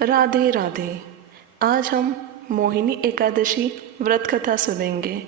राधे राधे। आज हम मोहिनी एकादशी व्रत कथा सुनेंगे,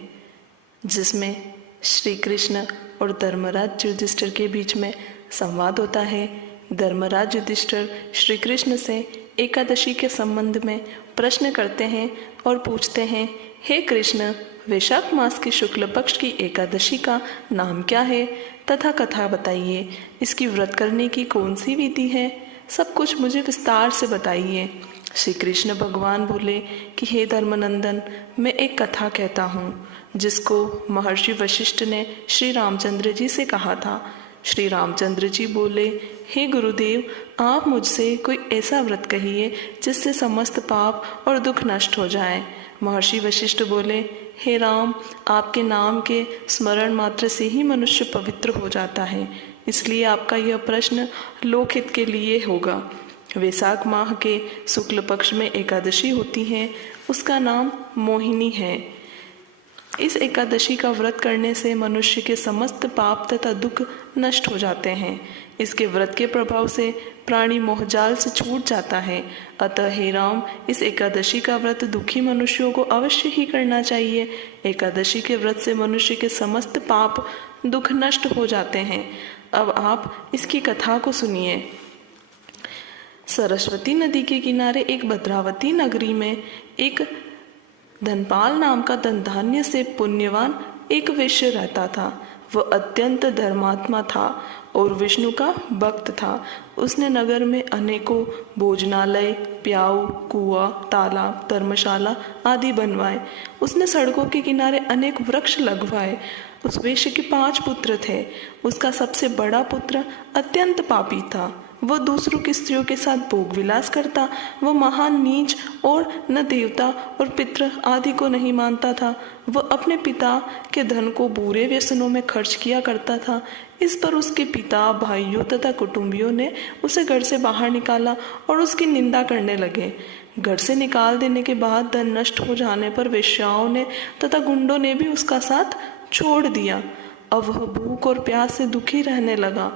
जिसमें श्री कृष्ण और धर्मराज युधिष्ठिर के बीच में संवाद होता है। धर्मराज युधिष्ठिर श्री कृष्ण से एकादशी के संबंध में प्रश्न करते हैं और पूछते हैं, हे कृष्ण, वैशाख मास की शुक्ल पक्ष की एकादशी का नाम क्या है तथा कथा बताइए। इसकी व्रत करने की कौन सी विधि है, सब कुछ मुझे विस्तार से बताइए। श्री कृष्ण भगवान बोले कि हे धर्मनंदन, मैं एक कथा कहता हूँ जिसको महर्षि वशिष्ठ ने श्री रामचंद्र जी से कहा था। श्री रामचंद्र जी बोले, हे गुरुदेव, आप मुझसे कोई ऐसा व्रत कहिए जिससे समस्त पाप और दुख नष्ट हो जाए। महर्षि वशिष्ठ बोले, हे राम, आपके नाम के स्मरण मात्र से ही मनुष्य पवित्र हो जाता है, इसलिए आपका यह प्रश्न लोकहित के लिए होगा। वैशाख माह के शुक्ल पक्ष में एकादशी होती है, उसका नाम मोहिनी है। इस एकादशी का व्रत करने से मनुष्य के समस्त पाप तथा दुख नष्ट हो जाते हैं। इसके व्रत के प्रभाव से प्राणी मोहजाल से छूट जाता है। अतः हे राम, इस एकादशी का व्रत दुखी मनुष्यों को अवश्य ही करना चाहिए। एकादशी के व्रत से मनुष्य के समस्त पाप दुख नष्ट हो जाते हैं। अब आप इसकी कथा को सुनिए। सरस्वती नदी के किनारे एक भद्रावती नगरी में एक धनपाल नाम का धनधान्य से पुण्यवान एक वैश्य रहता था। वह अत्यंत धर्मात्मा था और विष्णु का भक्त था। उसने नगर में अनेकों भोजनालय, प्याऊ, कुआं, तालाब, धर्मशाला आदि बनवाए। उसने सड़कों के किनारे अनेक वृक्ष लगवाए। उस वैश्य के 5 पुत्र थे। उसका सबसे बड़ा पुत्र अत्यंत पापी था। वह दूसरों की स्त्रियों के साथ भोग विलास करता। वह महान नीच और न देवता और पितृ आदि को नहीं मानता था। वह अपने पिता के धन को बुरे व्यसनों में खर्च किया करता था। इस पर उसके पिता, भाइयों तथा कुटुंबियों ने उसे घर से बाहर निकाला और उसकी निंदा करने लगे। घर से निकाल देने के बाद धन नष्ट हो जाने पर वेश्याओं ने तथा गुंडों ने भी उसका साथ छोड़ दिया। अब वह भूख और प्यास से दुखी रहने लगा।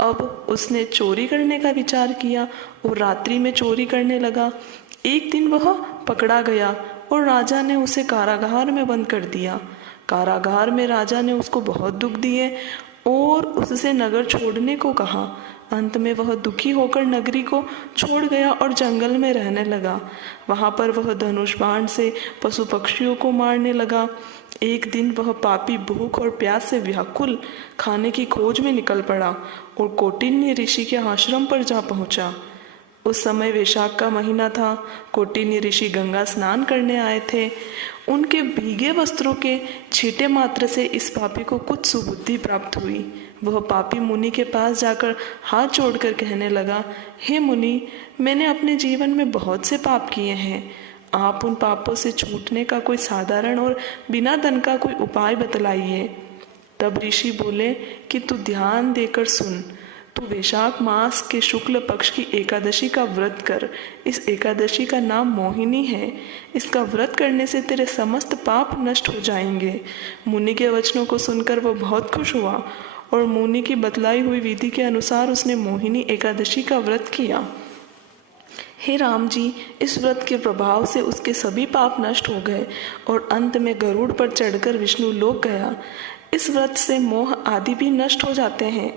अब उसने चोरी करने का विचार किया और रात्रि में चोरी करने लगा। एक दिन वह पकड़ा गया और राजा ने उसे कारागार में बंद कर दिया। कारागार में राजा ने उसको बहुत दुख दिए और उससे नगर छोड़ने को कहा। अंत में वह दुखी होकर नगरी को छोड़ गया और जंगल में रहने लगा। वहां पर वह धनुष बाण से पशु पक्षियों को मारने लगा। एक दिन वह पापी भूख और प्यास से व्याकुल खाने की खोज में निकल पड़ा और कौटिन्य ऋषि के आश्रम पर जा पहुंचा। उस समय वैशाख का महीना था। कौटिन्य ऋषि गंगा स्नान करने आए थे। उनके भीगे वस्त्रों के छींटे मात्र से इस पापी को कुछ सुबुद्धि प्राप्त हुई। वह पापी मुनि के पास जाकर हाथ जोड़कर कहने लगा, हे मुनि, मैंने अपने जीवन में बहुत से पाप किए हैं। आप उन पापों से छूटने का कोई साधारण और बिना धन का कोई उपाय बतलाइए। तब ऋषि बोले कि तू ध्यान देकर सुन। तू वैशाख मास के शुक्ल पक्ष की एकादशी का व्रत कर। इस एकादशी का नाम मोहिनी है। इसका व्रत करने से तेरे समस्त पाप नष्ट हो जाएंगे। मुनि के वचनों को सुनकर वह बहुत खुश हुआ और मुनि की बतलाई हुई विधि के अनुसार उसने मोहिनी एकादशी का व्रत किया। हे राम जी, इस व्रत के प्रभाव से उसके सभी पाप नष्ट हो गए और अंत में गरुड़ पर चढ़कर विष्णु लोक गया। इस व्रत से मोह आदि भी नष्ट हो जाते हैं।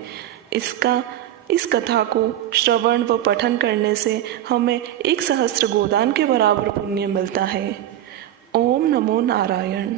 इस कथा को श्रवण व पठन करने से हमें 1 सहस्त्र गोदान के बराबर पुण्य मिलता है। ओम नमो नारायण।